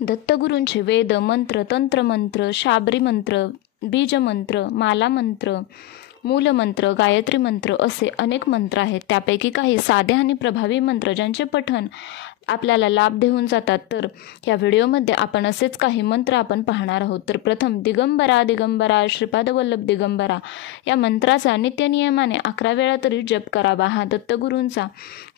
दत्तगुरूंचे वेद मंत्र, तंत्रमंत्र, शाबरी मंत्र, बीजमंत्र, माला मंत्र, मूलमंत्र, गायत्री मंत्र असे अनेक मंत्र आहेत. त्यापैकी काही साधे आणि प्रभावी मंत्र ज्यांचे पठण आपल्याला लाभ देऊन जातात. तर या व्हिडिओमध्ये आपण असेच काही मंत्र आपण पाहणार आहोत. तर प्रथम दिगंबरा दिगंबरा श्रीपाद वल्लभ दिगंबरा या मंत्राचा नित्यनियमाने 11 वेळा तरी जप करावा. हा दत्तगुरूंचा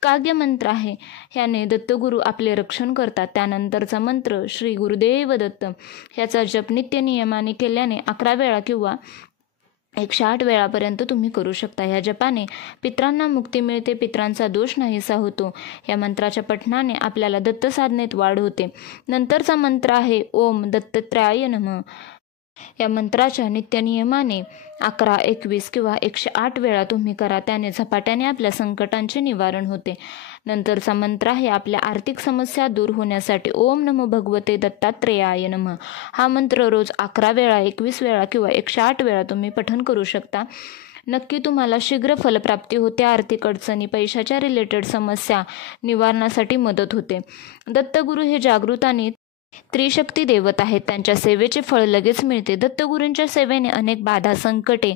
काव्य मंत्र आहे. ह्याने दत्तगुरू आपले रक्षण करतात. त्यानंतरचा मंत्र श्री गुरुदेव दत्त ह्याचा जप नित्यनियमाने केल्याने 11 वेळा किंवा 108 वेळापर्यंत तुम्ही करू शकता. या जपाने पितरांना मुक्ती मिळते, पितरांचा दोष नाहीसा होतो. या मंत्राच्या पठणाने आपल्याला दत्त साधनेत वाढ होते. नंतरचा मंत्र आहे ओम दत्तात्रयाय नमः. या मंत्राच्या नित्यनियमाने 11, 21 किंवा 108 वेळा तुम्ही करा. त्याने झपाट्याने आपल्या संकटांचे निवारण होते. नंतरचा मंत्र आहे आपल्या आर्थिक समस्या दूर होण्यासाठी ओम नमो भगवते दत्तात्रेयाय नमः. हा मंत्र रोज 11 वेळा, 21 वेळा किंवा 108 वेळा तुम्ही पठण करू शकता. नक्की तुम्हाला शीघ्र फलप्राप्ती होते. आर्थिक अडचणी, पैशाच्या रिलेटेड समस्या निवारणासाठी मदत होते. दत्तगुरू हे जागृत आणि त्रिशक्ती देवत आहेत. त्यांच्या सेवेचे फळ लगेच मिळते. दत्तगुरूंच्या सेवेने अनेक बाधा, संकटे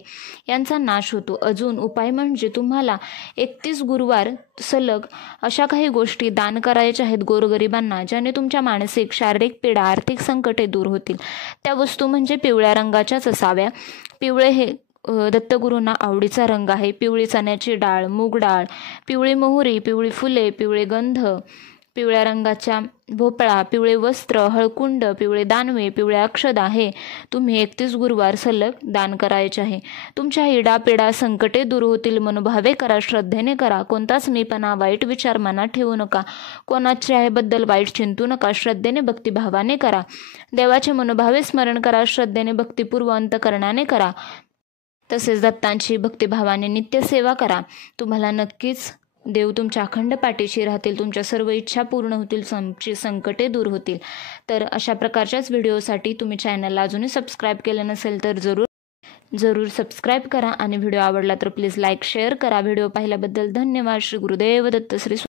यांचा नाश होतो. अजून उपाय म्हणजे तुम्हाला 31 गुरुवार सलग अशा काही गोष्टी दान करायच्या आहेत गोरगरिबांना, ज्याने तुमच्या मानसिक, शारीरिक पीडा, आर्थिक संकटे दूर होतील. त्या वस्तू म्हणजे पिवळ्या रंगाच्याच असाव्या. पिवळे हे दत्तगुरूंना आवडीचा रंग आहे. पिवळी चण्याची डाळ, मूग डाळ, पिवळी मोहरी, पिवळी फुले, पिवळे गंध, पिवळ्या रंगाच्या भोपळा, पिवळे वस्त्र, हळकुंड, पिवळे दानवे, पिवळ्या अक्षदा हे तुम्ही 31 गुरुवार सलग दान करायचे आहे. तुमच्या इडा पिडा संकटे दूर होतील. मनोभावे करा, श्रद्धेने करा. कोणताच मीपणा, वाईट विचार मनात ठेवू नका. कोणाच्याबद्दल वाईट चिंतू नका. श्रद्धेने भक्तिभावाने करा. देवाचे मनोभावे स्मरण करा. श्रद्धेने भक्तिपूर्व अंतकरणाने करा. तसेच दत्तांची भक्तिभावाने नित्य सेवा करा. तुम्हाला नक्कीच देव तुमच्या अखंड पाठीशी राहतील. तुमच्या सर्व इच्छा पूर्ण होतील. तुमची संकटे दूर होतील. तर अशा प्रकारच्याच व्हिडिओसाठी तुम्ही चॅनलला अजूनही सबस्क्राईब केलं नसेल तर जरूर सबस्क्राईब करा. आणि व्हिडिओ आवडला तर प्लीज लाईक शेअर करा. व्हिडिओ पाहिल्याबद्दल धन्यवाद. श्री गुरुदेव दत्त. श्री